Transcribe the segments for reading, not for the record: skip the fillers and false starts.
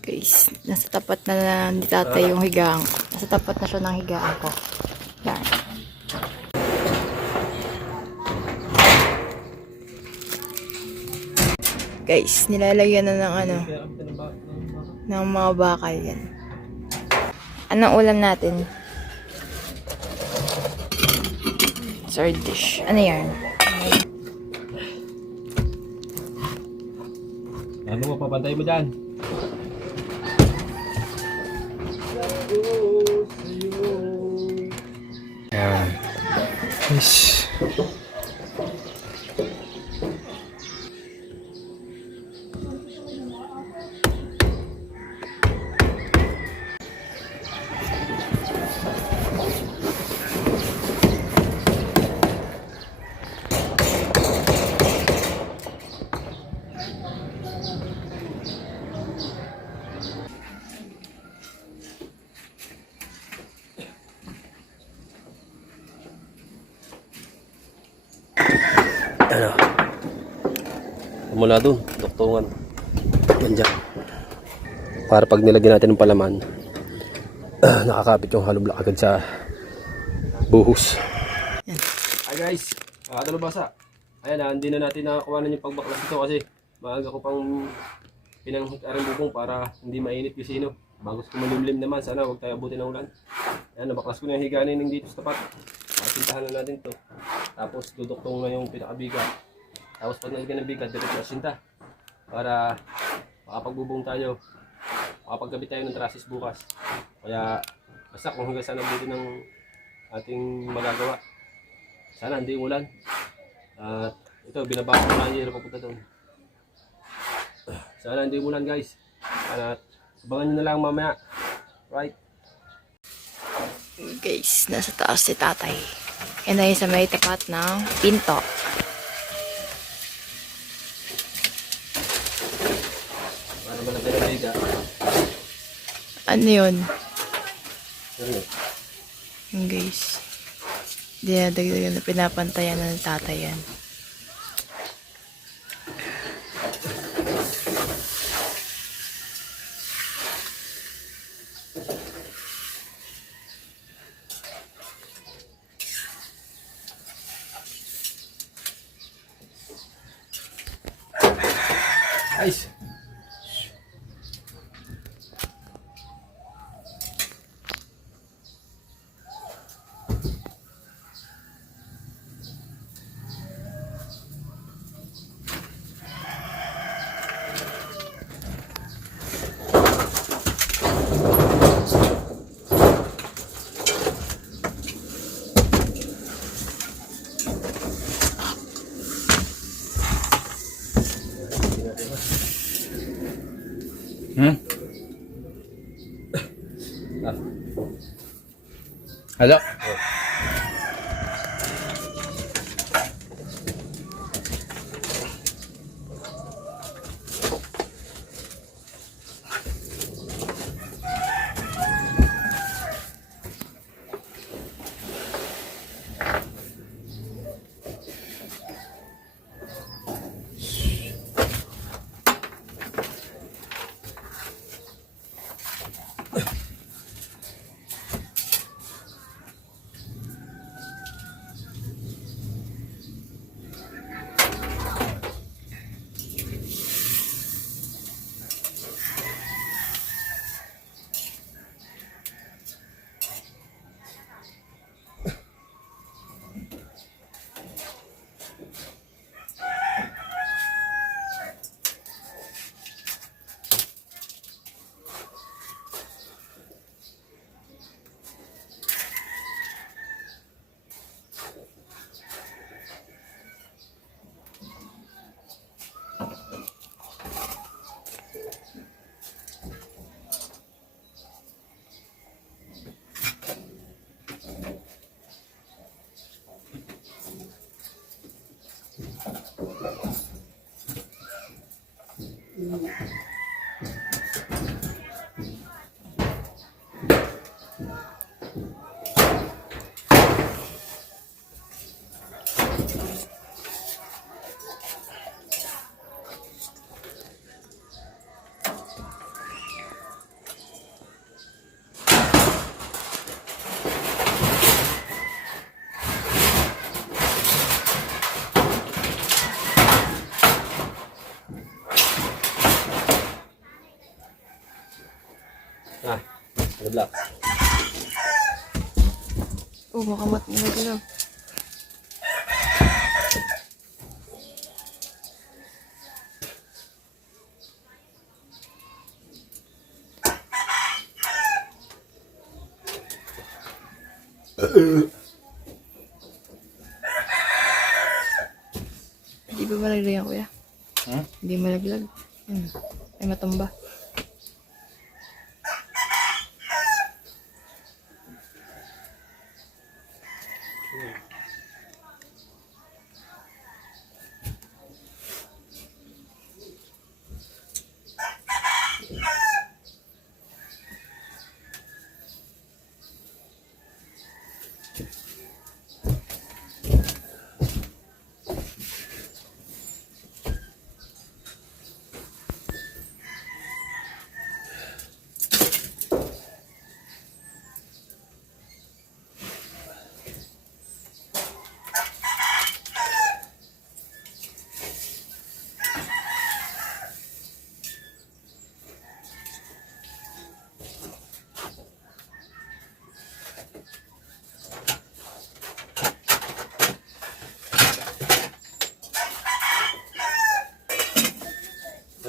Guys, nasa tapat na ni tatay yung higaan ko. Nasa tapat na siya ng higaan ko. Yan. Guys, nilalagyan na ng ano, ng mga bakal yan. Anong ulam natin? Side dish. Ano yan? Ano mo, papantay mo dyan? Ayan. Yes. Ano? Mula doon, doktungan. Yan dyan. Para pag nilagyan natin ng palaman, nakakapit yung hollow block agad sa buhos. Hi guys, basa. Ayan, hindi na natin nakakuhanan yung pagbaklas ito kasi maaga ko pang pinanghut-arang bubong para hindi mainit yung sino. Bago sa kumalimlim naman, sana huwag tayo abutin ng ulan. Ayan, nabaklas ko na yung higanin ng dito sa tapat. Pasintahan na natin to. Tapos duduktong na yung pinakabigat. Tapos pag nalagyan ng bigat, diretso na sinta. Para makapagbubong tayo. Makapagkabit tayo ng trusses bukas. Kaya basta kung hanggang saan nabuti ng ating magagawa. Sana hindi ulan. At ito, binabasa ko na yung papunta doon. Sana hindi ulan guys. At abangan nyo na lang mamaya. Right? Guys, nasa taas si tatay. Yan na yung sa may tapat ng pinto. Paano ba na pinabida? Ano yun? Ano? Yung guys. Dinadagdagan na pinapantayan na ng tatay yan. Guys! Hello? Ah, good luck. Oh, makamat mo na lang. Hindi ba malaglag yan, kuya? Hindi malaglag. Ay, matumba.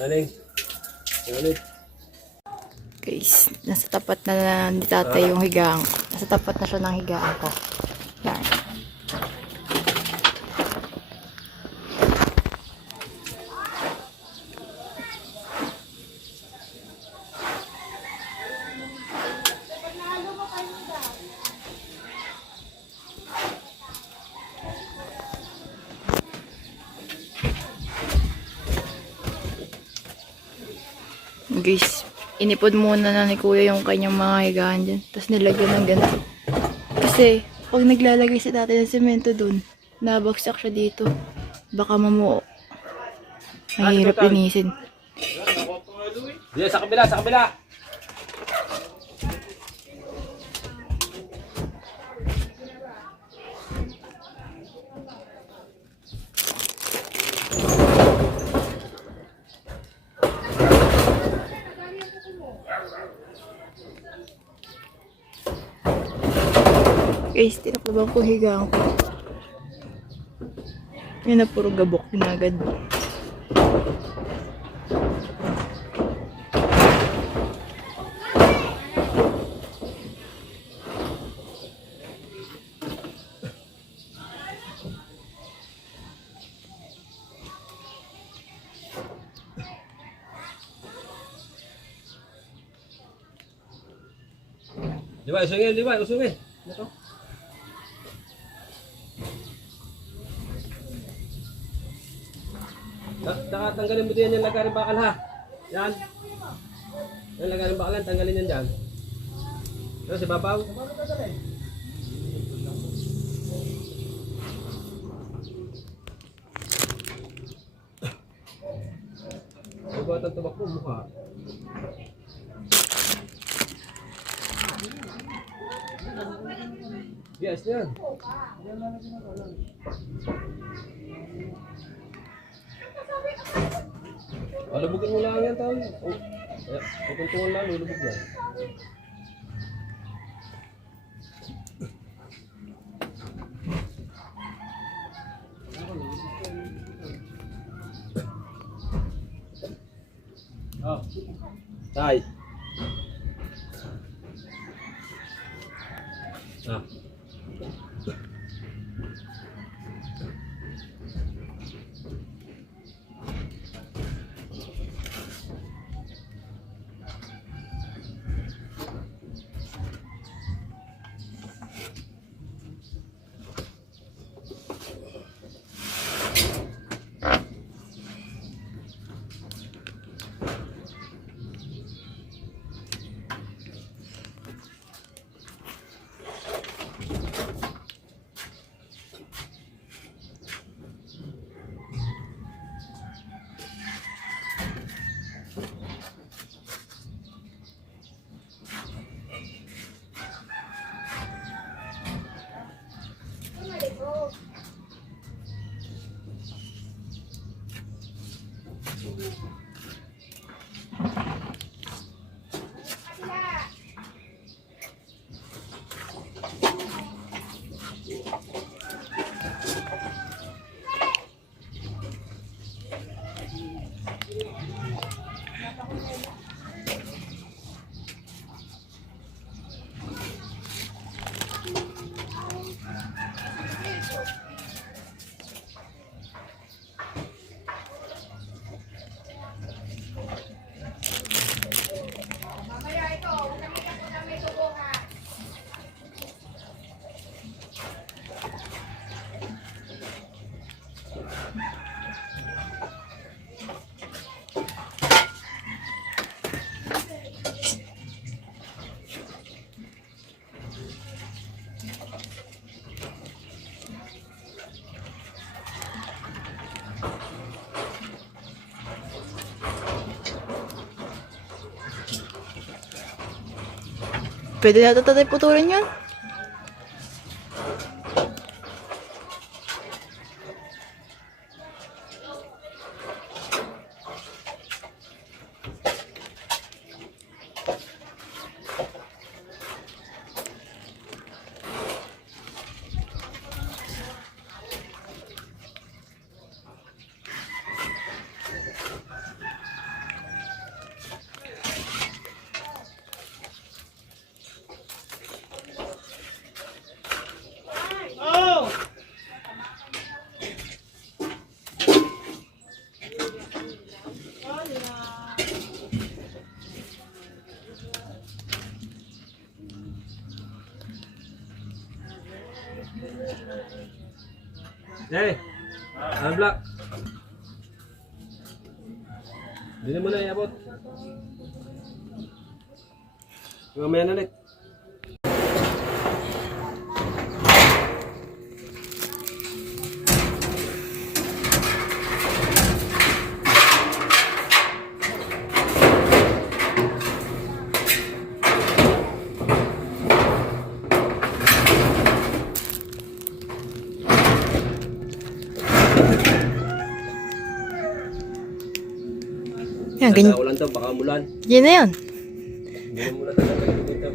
Aling. Aling. Guys, nasa tapat na ni tatay yung higaan ko. Nasa tapat na siya ng higaan ko. Yan. Guys, inipod muna na ni kuya yung kanyang mga higaan dyan. Tapos nilagyan ng ganito. Kasi, pag naglalagay si tatay ng semento dun, nabagsak siya dito. Baka mamuo. Mahirap linisin. Diyan, sa kabila, sa kabila. Guys, tinakloban ko higaan ko. Yan na puro gabok na agad. Liway, usungin, liway, usungin. Ito. Tanggalin mo din yung lagaring bakal ha. Yan. Yung lagaring bakal yan, tanggalin yan dyan. Pero si babaw. Huwag ang tabak mo mukha. Yes, yan. Lubugin mo lang yan, tao. Oh, pupuntungan lang, lulubog yan. Oh. Tay. Ah. Pwede na ito tatay putulin yun. Hey, ano black? Hindi na muna iabot. Mamaya na ulit. Yan, ganyan. Ulan to, baka umulan. Yan na yun. Hindi na muna tayo dito.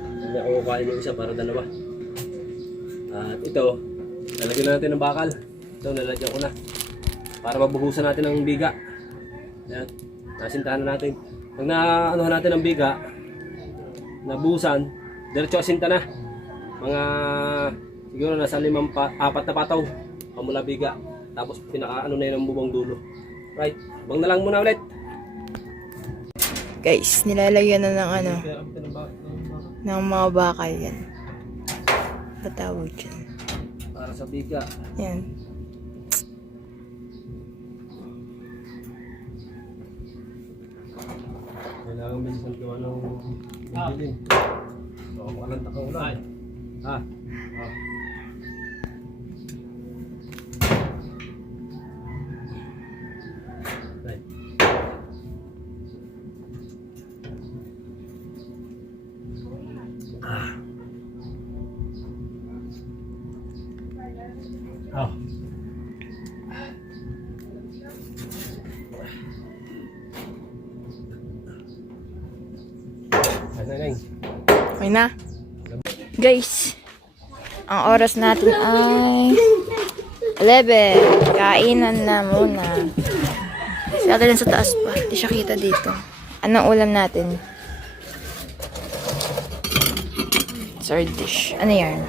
Hindi ako kukain yung isa para dalawa. At ito, lalagyan natin ng bakal. Ito, nalagyan ko na. Para mabuhusan natin ng biga. Ayan, nasintahan na natin. Pag naanuhan natin ng biga, nabuhusan, diretso asinta na. Mga, siguro nasa 4 na pataw. Pamula biga. Tapos pinakaano na yun ang bubong dulo. Right, bang na lang muna ulit. Guys, nilalagyan na ng ano, ng mga bakal yan. Patawag dyan. Para sa biga. Yan. Kailangan minsan gawa ng bibiling. Baka makalanta kang ulan. Ha? Right. Oh. Okay na. Guys, ang oras natin ay 11. Kainan na muna. Si ate lang sa taas pa. Hindi siya kita dito. Anong ulam natin? Third dish. Ano yan?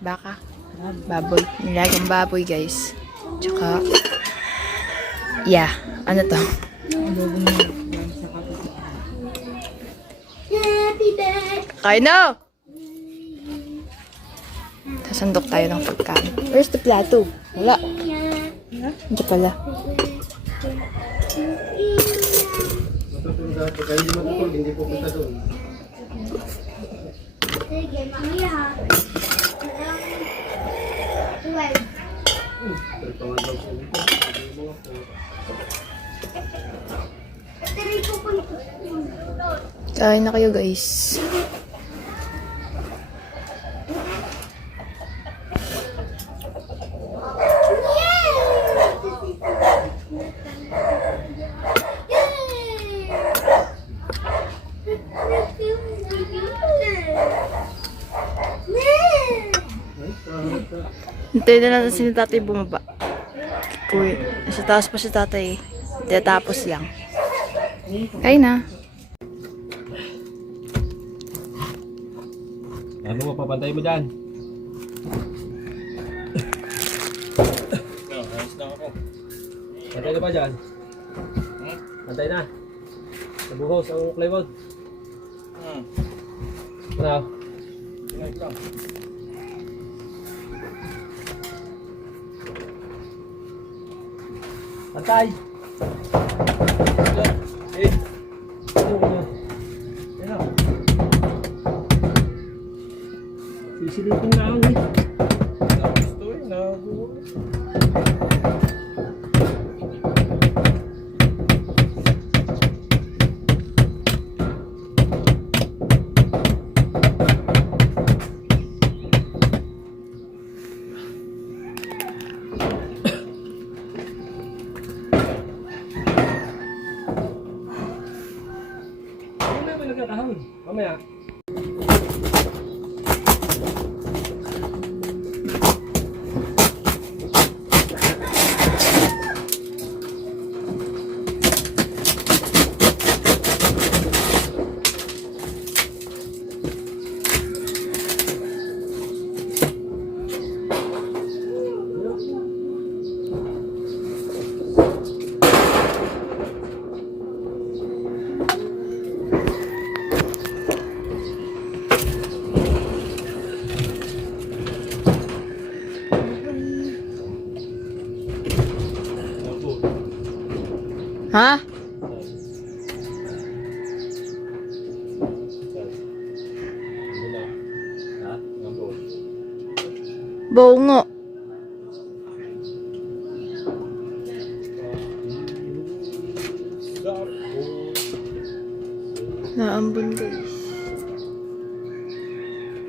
Baka? Baboy. Nilagang baboy, guys. Tsaka, yeah. Ano to? Kain na! Sasandok tayo ng pagkain. Where's the plato? Wala. Hindi pala. Pagka hindi matutol, hindi pupunta doon. Kain na kayo, guys. Hintayin na natin si tatay bumaba. Uy, nasa taas pa si tatay. Tapos lang. Kain na. Ano mo, papantay mo dyan? Pantay na ba dyan? Pantay na. Nabuhos ang plywood. Ano? Pantay! Eh! Ano? Sisilipin na ako eh. Gusto eh, nagulo. mamaya. Ha? Bungo. Naambun guys.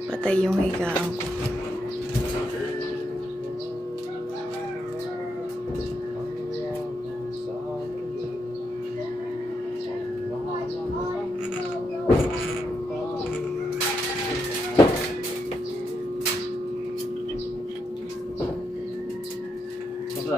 Patay yung higaan ko. Ito.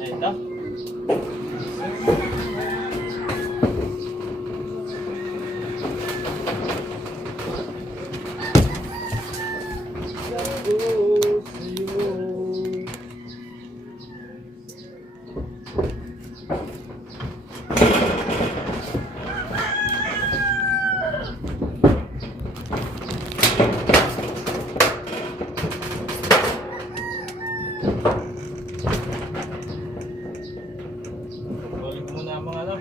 Ito. Balik mo na mga ano.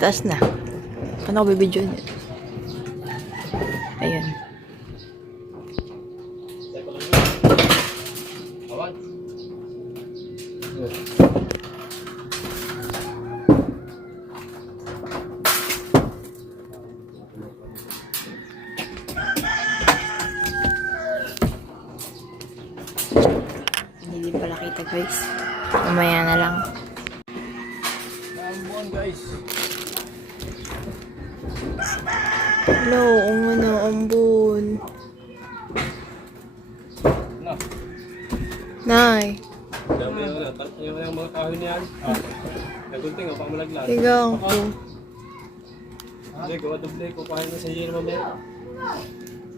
Taas na. Paano ko bibidyo niya? Ayun. Awan. Hindi pala kita guys. Mamaya na lang. Ambon guys. Hello, ano, ambon. Na. Nay, Dami yung mga kahoy niyan. Nagunting ako pang malaglag. tigang ko. Hindi, gawa doble ko pahay na sa iyo mamaya.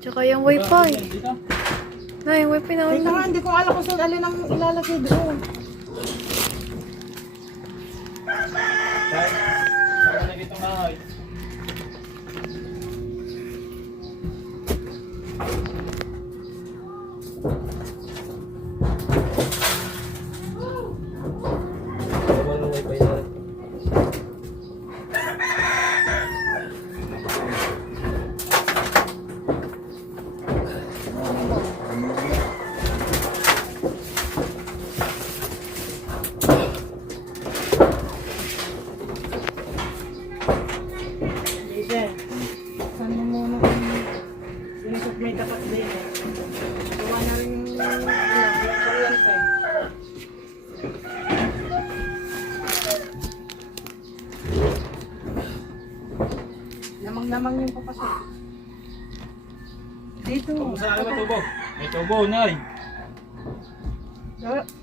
Tsaka yung wifi. Dito. Nay, yung wifi na Teka nga, hindi ko alam kung saan alin ang ilalagay doon. Tay. Saka na dito kahoy. Wala wifi na. Jason, saan mo muna kung sinisot may tapat din eh. Gawa na rin yung kuryente. Lamang-lamang yung papasok. Dito. Kung saan ka tubo? May tubo, nay.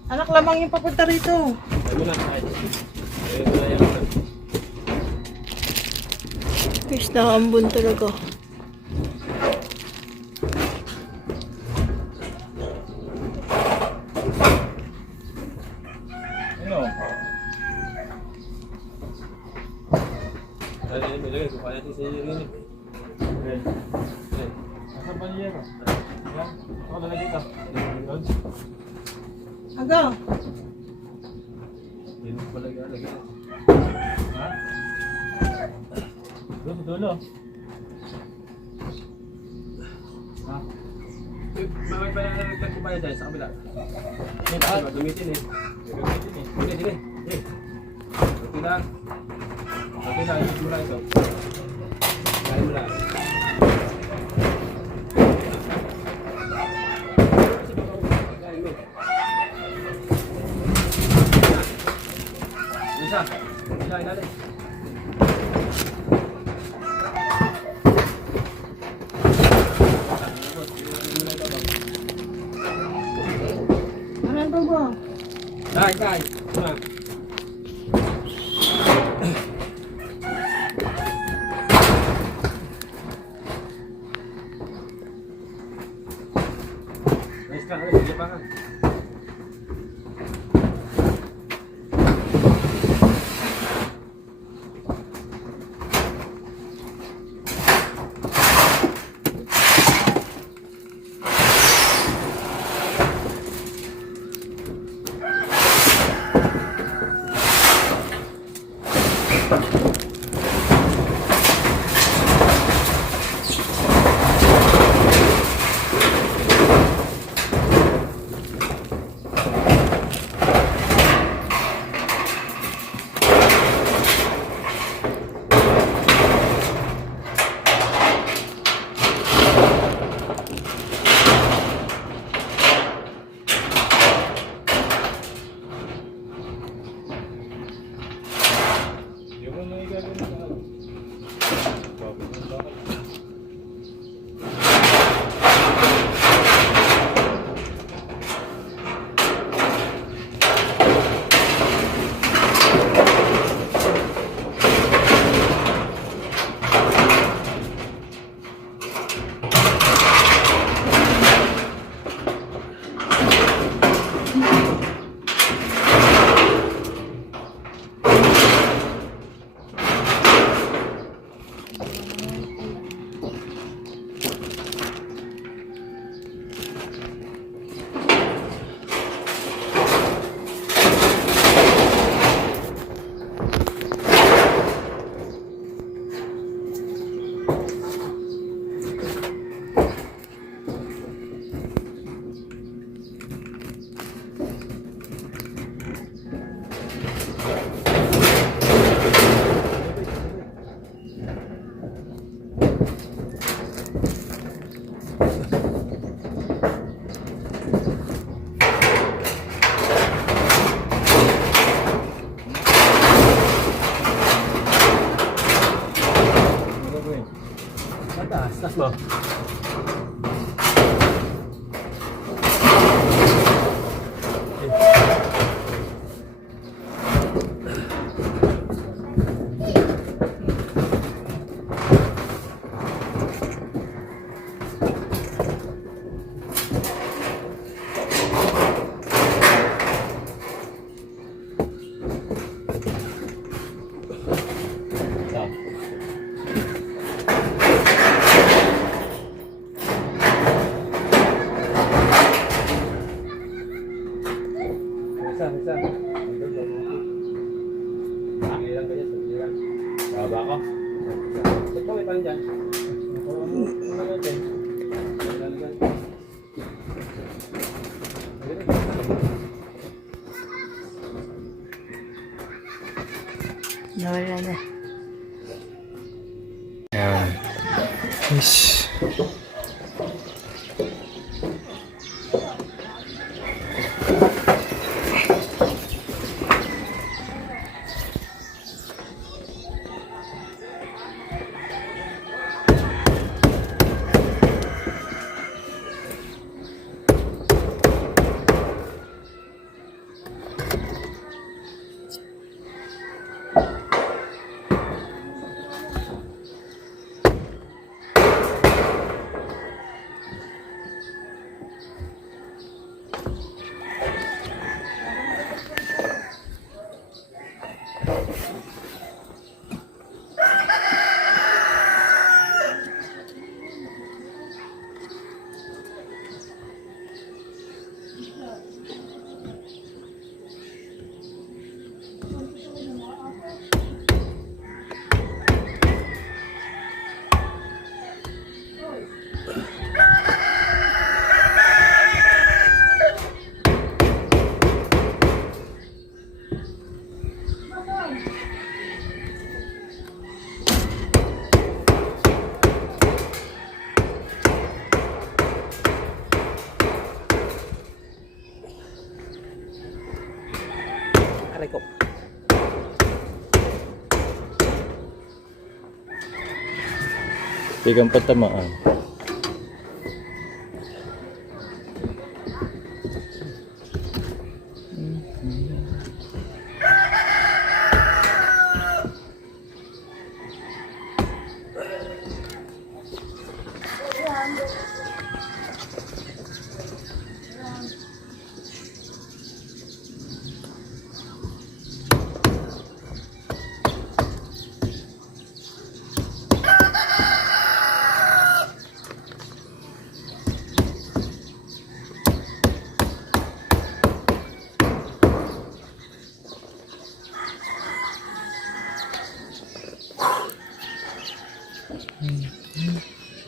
Anak, lamang yung papunta rito. Ay mo na, ay. Ay mo na yan. Guys, nakaambon talaga. Ay, may lagay. Kukuha natin sa iyo rin. Okay. Asan ba niya ko? Yan. Ako lalagay ka. Doon. Aga. Hindi mo pala lagay. Ha? Doon sa dulo. Ha? Mamay pa nalaglag ko pa dyan sa kabila. Yan lahat. Gamitin eh. Gagamitin eh. Sige, sige. Sige. Okay lang. Okay lang. Ito mo lang ito. Kaya mo lang. Isa. Isa, ilalim. Ano ba ba? Dai, dai. Tuna. Nice ka, sige pa ka. Yung ano yung gagawin ka ano? Bakit? Taas mo. Isa. Sandali lang kanya, sandali lang. Baba ako. Ba't ko may panin dyan? Ano natin? Nawala na. Yan. Yes. Hindi kang patamaan.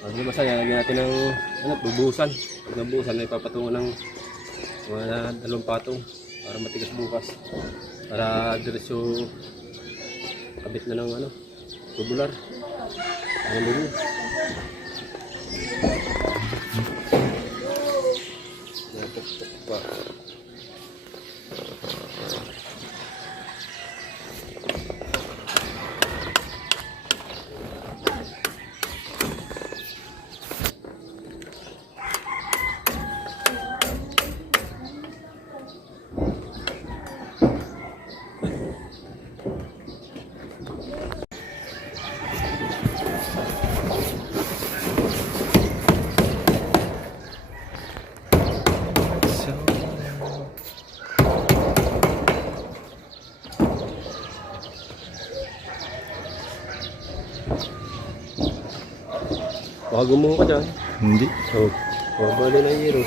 Pag masaya, lagyan natin ng bubusan. Pag nabubusan, may papatungo ng mga 2 patong para matigas bukas. Para diretso kabit na ng tubular. Ang bubo. Napukpuk pa. Baka gumuho ka dyan. Hindi. Oh, bali na hero.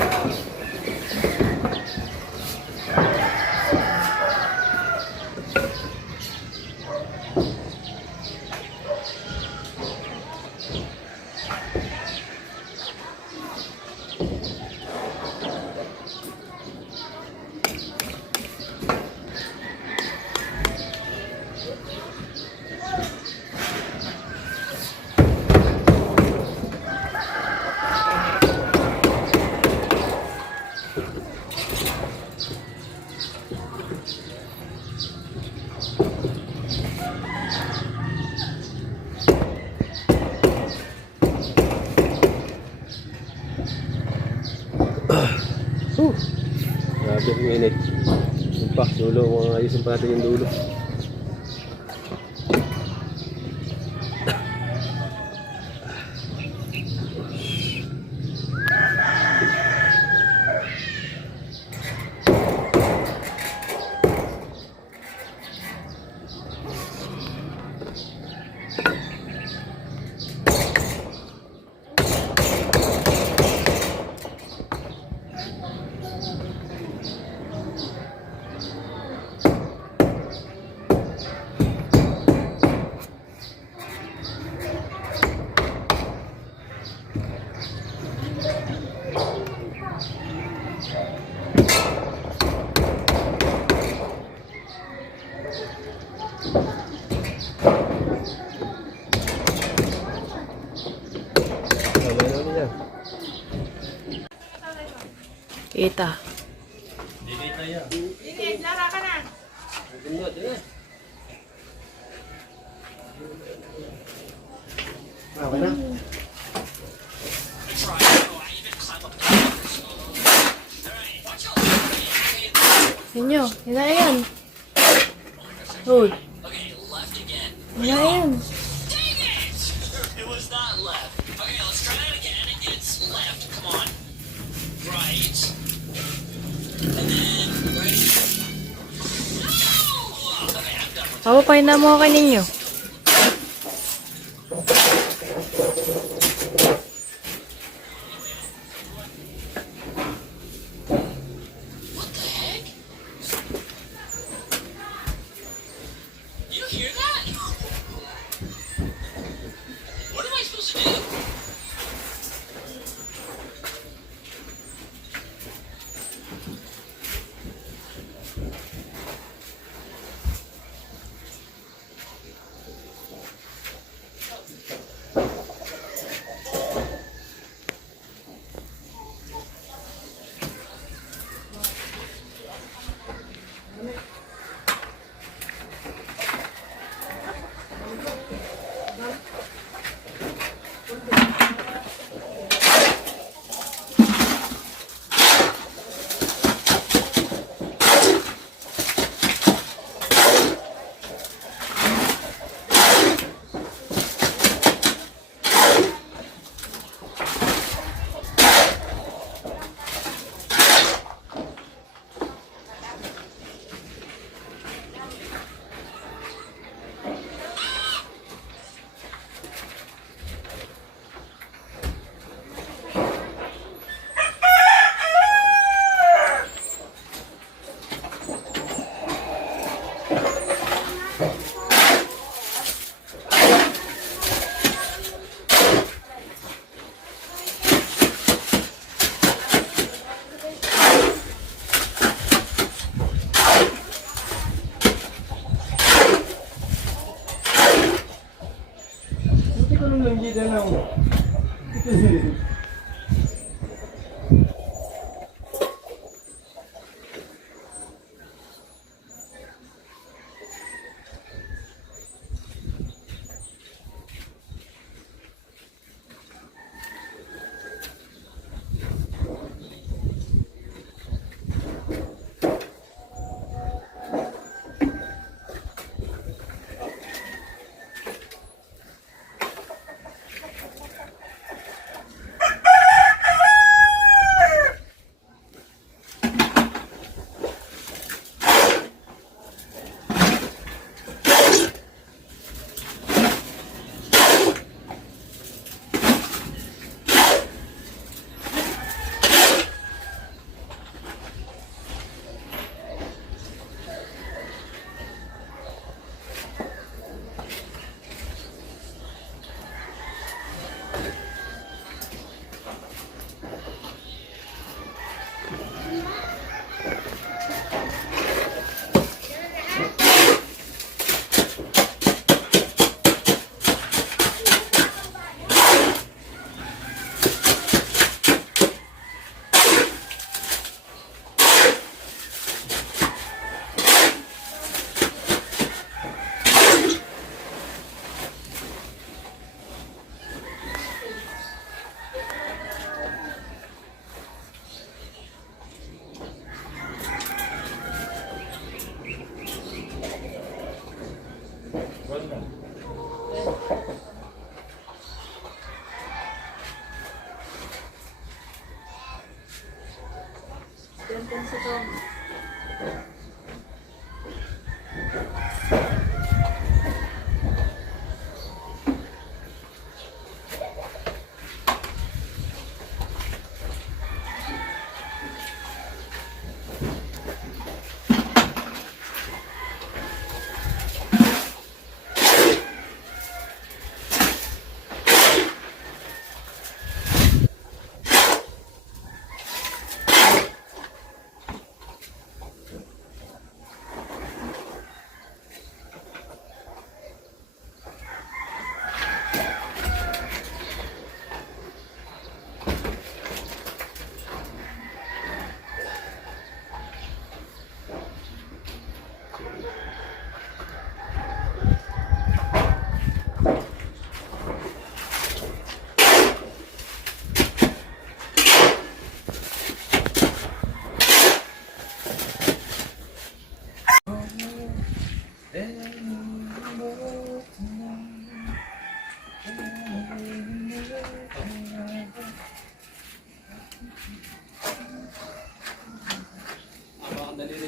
Grabe ang init. Yung pa, dulo. Mga ayusin pa natin yung dulo. Kita. Inyo, yun na yan. Hoy. Yun na yan. It was not left. Okay, let's try that again. It's left. Come on. Right. And then right. No! Okay, I'm done with Papapain na mo ako ninyo. What the heck? You hear that? What am I supposed to do? Ano lang gina lang.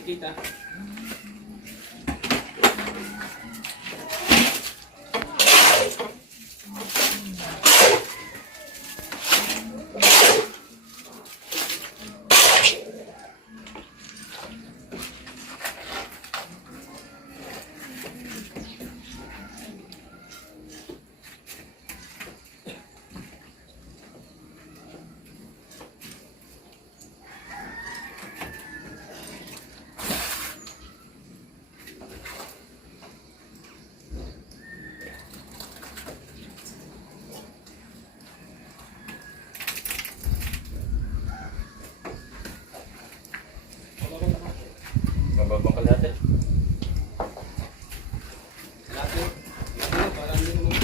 Kita. Mababang kalahati. Kalahati. Parang hindi naman.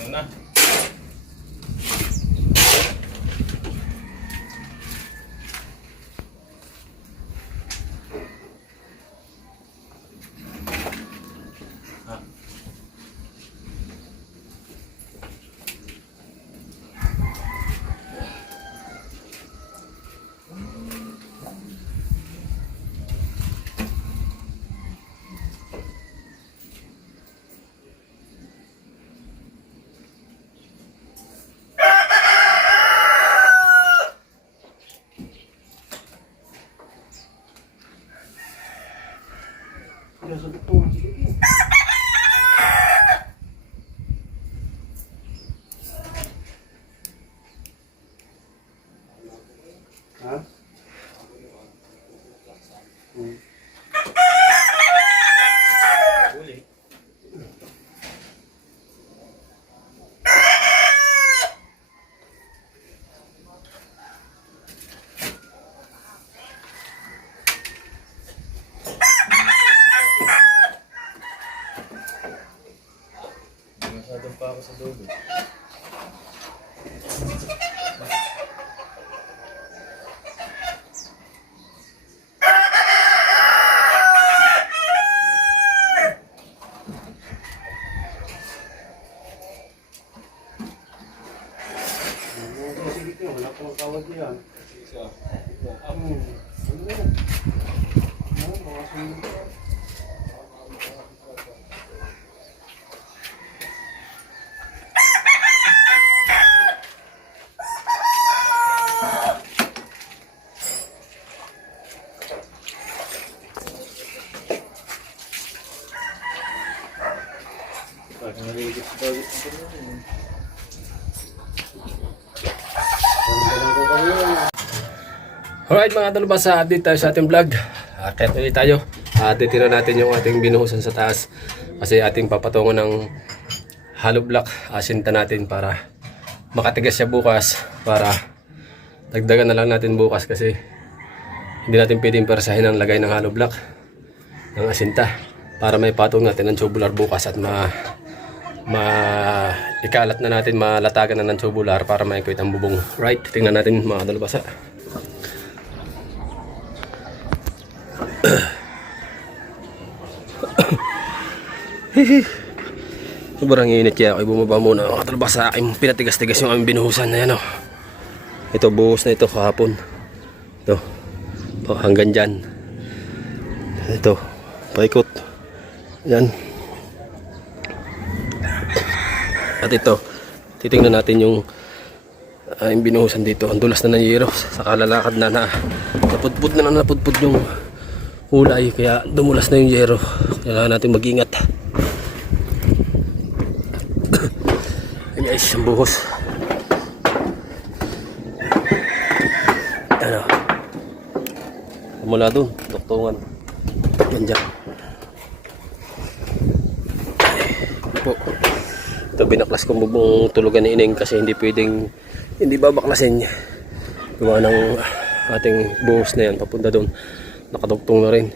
Ano na? pa ako sa dulo. Wala pang tawag yan. Isa. Alright mga talubasa, update tayo sa ating vlog. Kaya tuloy tayo. Titira natin yung ating binuhusan sa taas. Kasi ating papatungan ng hollow block. Asinta natin para makatigas siya bukas. Para dagdagan na lang natin bukas kasi hindi natin pwedeng persahin ang lagay ng hollow block ng asinta. Para may patong natin ng tubular bukas at ikalat na natin, malatagan na ng tubular para maikuit ang bubong. Right, tingnan natin mga talubasa. Sobrang init kaya ako bumaba muna mga talubasa sa aking pinatigas-tigas yung aming binuhusan na yan. Ito buhos na ito kahapon. Ito hanggang dyan. Ito paikot yan. At ito titingnan natin yung aming binuhusan dito. Ang dulas na ng yero sa kalalakad na napudpud yung kulay kaya dumulas na yung yero. Kailangan natin mag-ingat. Guys, ang buhos. Ano? Mula doon, doktungan. Yan dyan. Po. Ito binaklas ko bubong tulugan ni Ineng kasi hindi babaklasin. Gawa ng ating buhos na yan papunta doon. Nakaduktong na rin.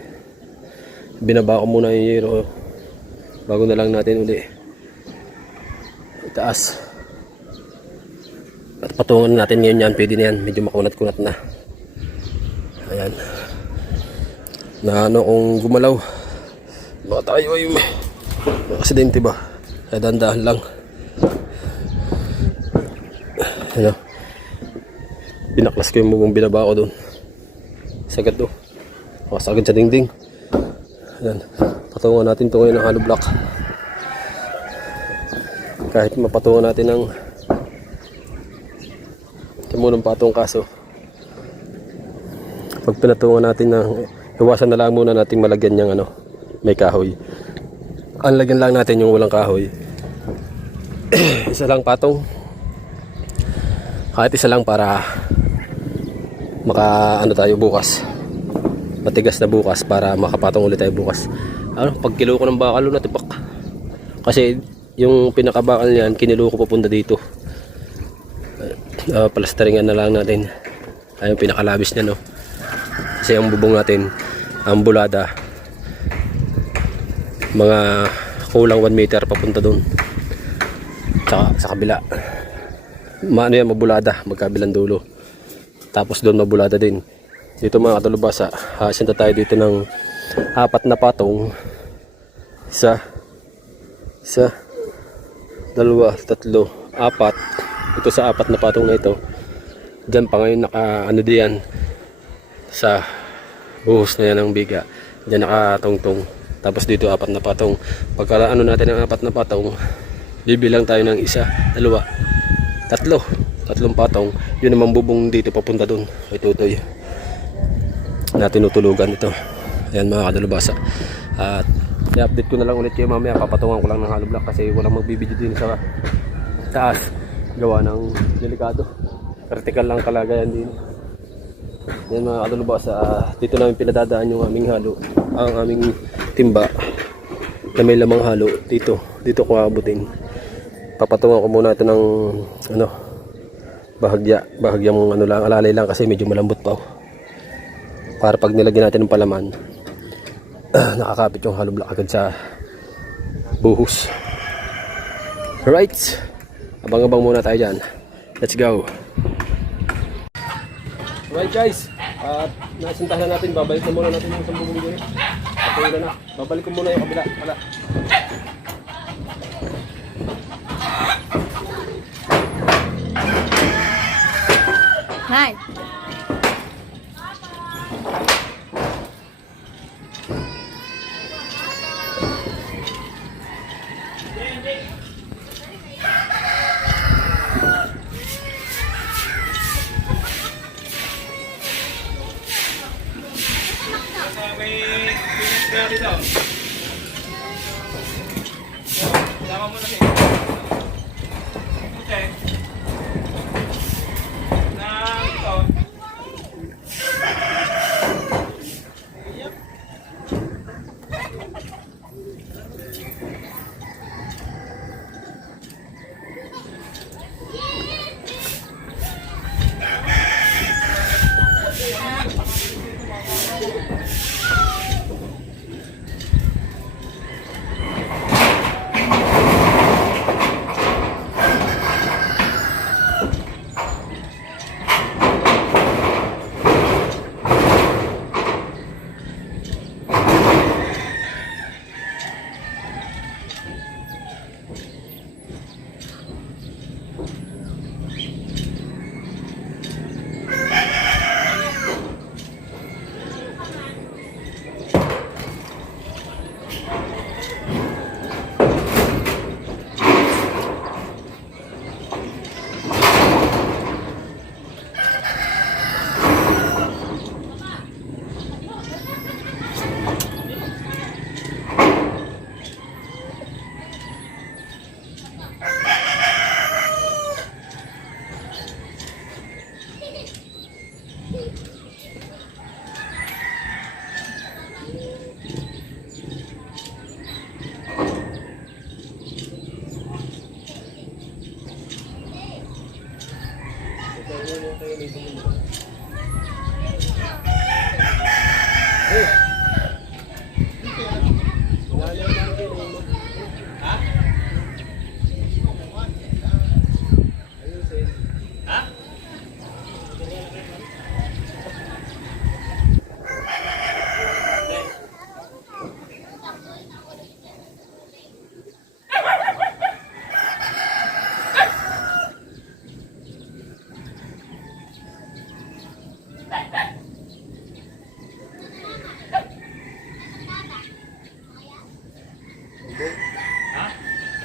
Binaba ko muna yung yero bago na lang natin uli itaas at patungan natin ngayon yan. Pwede na yan, medyo makunat-kunat na. Ayan na kung gumalaw baka tayo ay may aksidente ba, kaya dandahan lang. Ano, binaklas ko yung mubong binaba ko doon sagad doon. Makasagad sa dingding. Ayan. Patungan natin ito ngayon ng hollow block. Kahit mapatungan natin ng munang patong kaso. Pag pinatungan natin ng iwasan na lang muna natin malagyan niyang may kahoy. Ang lagyan lang natin yung walang kahoy. Isa lang patong. Kahit isa lang para tayo bukas. Matigas na bukas para makapatong ulit tayo bukas. Pag kilo ko ng bakal na tipak. Kasi yung pinakabakal niyan kinilo ko papunta dito. Palastaringan na lang natin. Ay yung pinakalabis niya Kasi ang bubong natin, ang bulada mga kulang 1 meter papunta doon. Sa kabila. Mabulada magkabilang dulo. Tapos doon mabulada din. Dito mga katulubasa, hasinta tayo dito ng 4 na patong. Isa, 2, 3, 4. Ito sa 4 na patong na ito. Diyan pa ngayon diyan sa buhos na yan ng biga. Diyan nakatungtong. Tapos dito 4 na patong. Pagka natin ang 4 na patong, bibilang tayo ng 1, 2, 3 patong. Yun naman bubong dito papunta doon kay Tutoy na tinutulugan ito. Ayan mga kadalubasa. At i-update ko na lang ulit kayo mamaya. Papatungan ko lang ng hollow block kasi walang magbibideo din sa taas. Gawa ng delikado. Vertical lang kalagayan din. Ayan mga kadalubasa. Dito namin pinadadaan yung aming ang aming timba na may lamang halo. Dito ko abutin. Papatungan ko muna ito ng bahagyang lang, alalay lang kasi medyo malambot pa. Para pag nilagyan natin ng palaman, nakakapit yung hollow block agad sa buhos. Alright. Abang-abang muna tayo dyan. Let's go. Alright guys. At nasintahan na natin. Babalik na muna natin yung sambubong dyan. At yun na. Babalik ko muna yung kabila. Wala. Nay! May finish ka dito. Sama mo na siya. Okay. Na ito.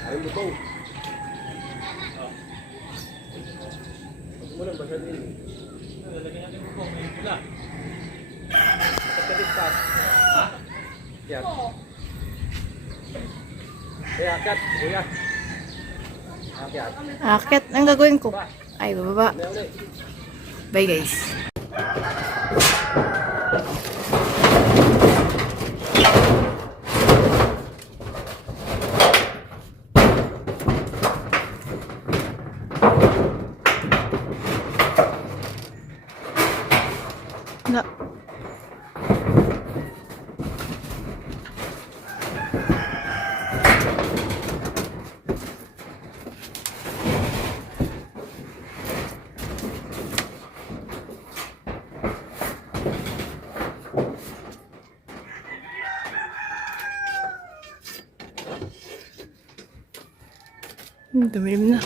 Ayun mo bang? Mo lang basa din. Lalagyan natin mo po. May pula. Pagkalipas. Ha? Yan. Kaya akat. Kuya. Akat. Akit, ang gagawin ko? Ay, bababa. Uli. Bye guys. Na. Dumilim na.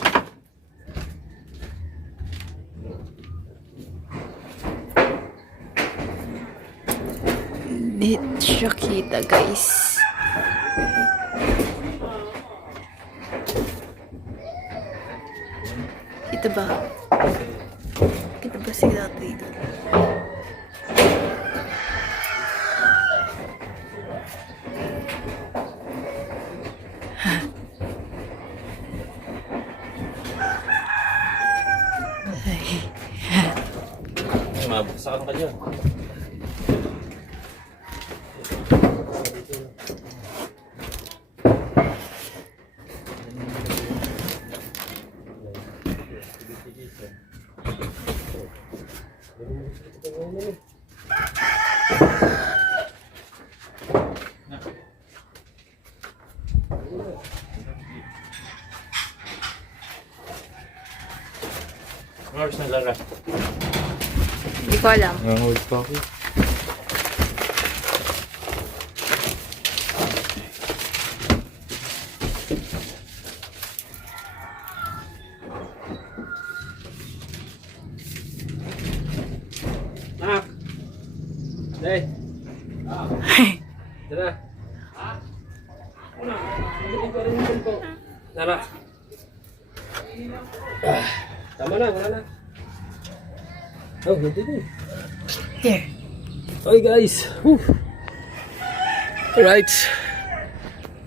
Di siya kita, guys. Kita ba? Kita ba si dati? Mabuksan ka dyan. Mars na lara. Hindi ko alam. Nangulit pa ako. Nak! Hey! Diyan na. Nak! Tama na, wala na. Oh, ganti din. Here. Okay guys. Whew. Alright.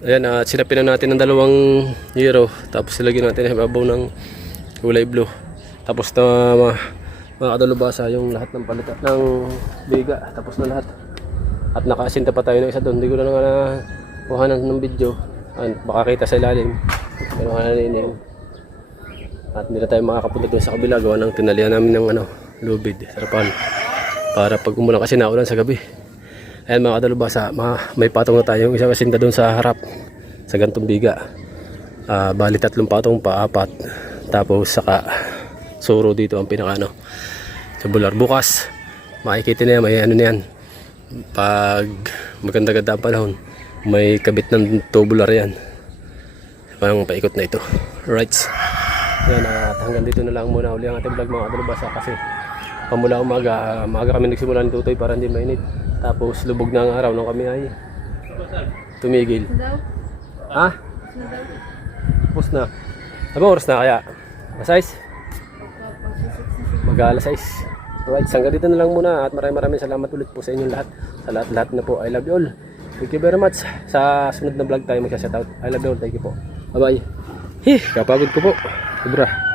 Ayan, sinapin na natin ng 2 euro. Tapos silagyan natin ang ibabaw ng kulay blue. Tapos na makakadalubasa yung lahat ng palitan ng biga. Tapos na lahat. At nakasinta pa tayo ng isa doon. Hindi ko na nga nakuhanan ng video. Baka kita sa ilalim. Pero naninig. At hindi na tayo makakapunta doon sa kabila. Gawa ng tinalihan namin ng lubid. Sarapan. Para pag umulan kasi naulan sa gabi. Ayan mga kadalubasa, may patong na tayo. Yung isang kasinta doon sa harap. Sa gantong biga. Bali 3 patong pa, 4. Tapos saka suro dito ang pinaka tubular. Bukas makikita na yan, may na yan. Pag maganda-ganda ang panahon, may kabit ng tubular yan. Parang paikot na ito. Right. Yan, at hanggang dito na lang muna uli ang ating vlog mga kadalubasa kasi pamula umaga, maaga kami nagsimula ng tutoy para hindi mainit. Tapos lubog na ang araw nung kami ay tumigil. Ha? Tapos na. Ano oras na kaya? Alas 6? Mag-alas 6. Alright, hanggang dito na lang muna at maraming salamat ulit po sa inyong lahat. Sa lahat na po, I love you all. Thank you very much. Sa sunod na vlog tayo magsa-shoutout. I love you all, thank you po. Bye bye. Kapagod ko po. Sobra.